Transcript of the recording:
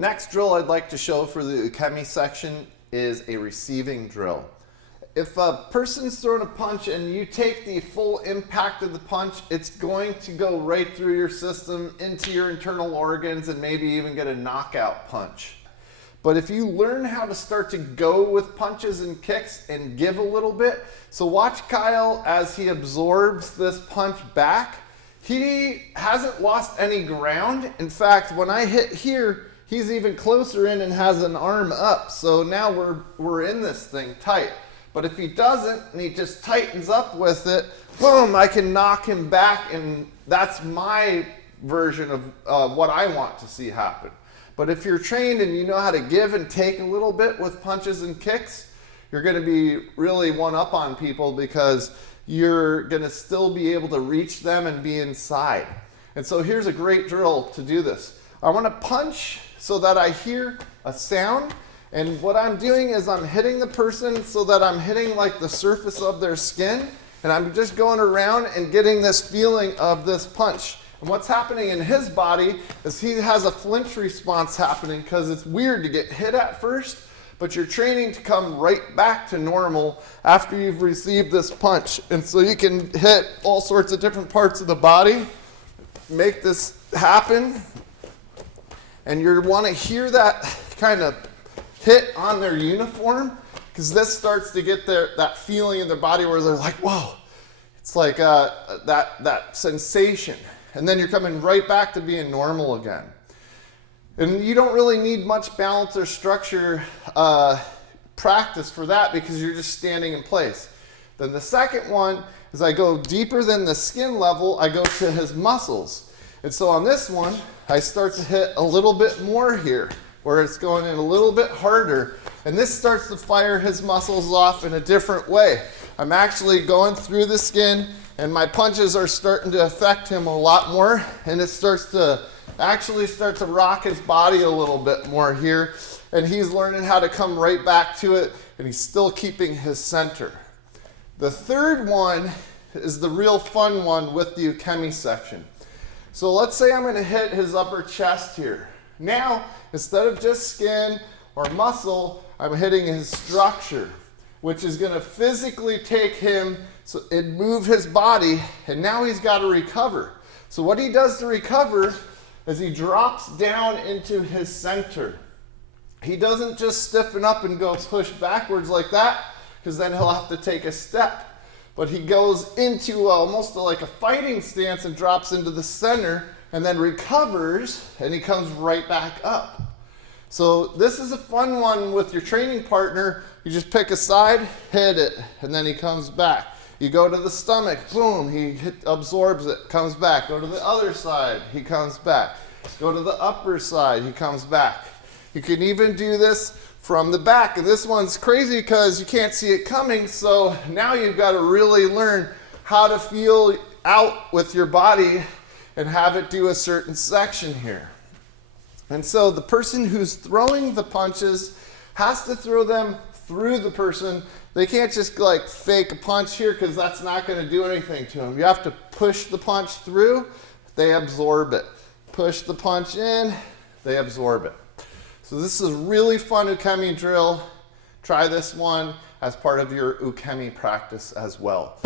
next drill I'd like to show for the ukemi section is a receiving drill. If a person's throwing a punch and you take the full impact of the punch, it's going to go right through your system into your internal organs and maybe even get a knockout punch. But if you learn how to start to go with punches and kicks and give a little bit, so watch Kyle as he absorbs this punch back. He hasn't lost any ground. In fact, when I hit here, he's even closer in and has an arm up. So now we're in this thing tight. But if he doesn't and he just tightens up with it, boom, I can knock him back, and that's my version of what I want to see happen. But if you're trained and you know how to give and take a little bit with punches and kicks, you're going to be really one up on people because you're going to still be able to reach them and be inside. And so here's a great drill to do this. I want to punch so that I hear a sound. And what I'm doing is I'm hitting the person so that I'm hitting like the surface of their skin. And I'm just going around and getting this feeling of this punch. And what's happening in his body is he has a flinch response happening because it's weird to get hit at first, but you're training to come right back to normal after you've received this punch. And so you can hit all sorts of different parts of the body, make this happen. And you want to hear that kind of hit on their uniform, because this starts to get that feeling in their body where they're like, whoa, it's like that sensation. And then you're coming right back to being normal again. And you don't really need much balance or structure practice for that because you're just standing in place. Then the second one is I go deeper than the skin level, I go to his muscles. And so on this one, I start to hit a little bit more here, where it's going in a little bit harder. And this starts to fire his muscles off in a different way. I'm actually going through the skin and my punches are starting to affect him a lot more. And it starts to actually start to rock his body a little bit more here. And he's learning how to come right back to it, and he's still keeping his center. The third one is the real fun one with the ukemi section. So let's say I'm gonna hit his upper chest here. Now, instead of just skin or muscle, I'm hitting his structure, which is going to physically take him and move his body, and now he's got to recover. So what he does to recover is he drops down into his center. He doesn't just stiffen up and go push backwards like that, because then he'll have to take a step. But he goes into almost like a fighting stance and drops into the center, and then recovers, and he comes right back up. So this is a fun one with your training partner. You just pick a side, hit it, and then he comes back. You go to the stomach, boom, he absorbs it, comes back. Go to the other side, he comes back. Go to the upper side, he comes back. You can even do this from the back. And this one's crazy because you can't see it coming, so now you've got to really learn how to feel out with your body and have it do a certain section here. And so the person who's throwing the punches has to throw them through the person. They can't just like fake a punch here because that's not going to do anything to them. You have to push the punch through, they absorb it. Push the punch in, they absorb it. So this is a really fun ukemi drill. Try this one as part of your ukemi practice as well.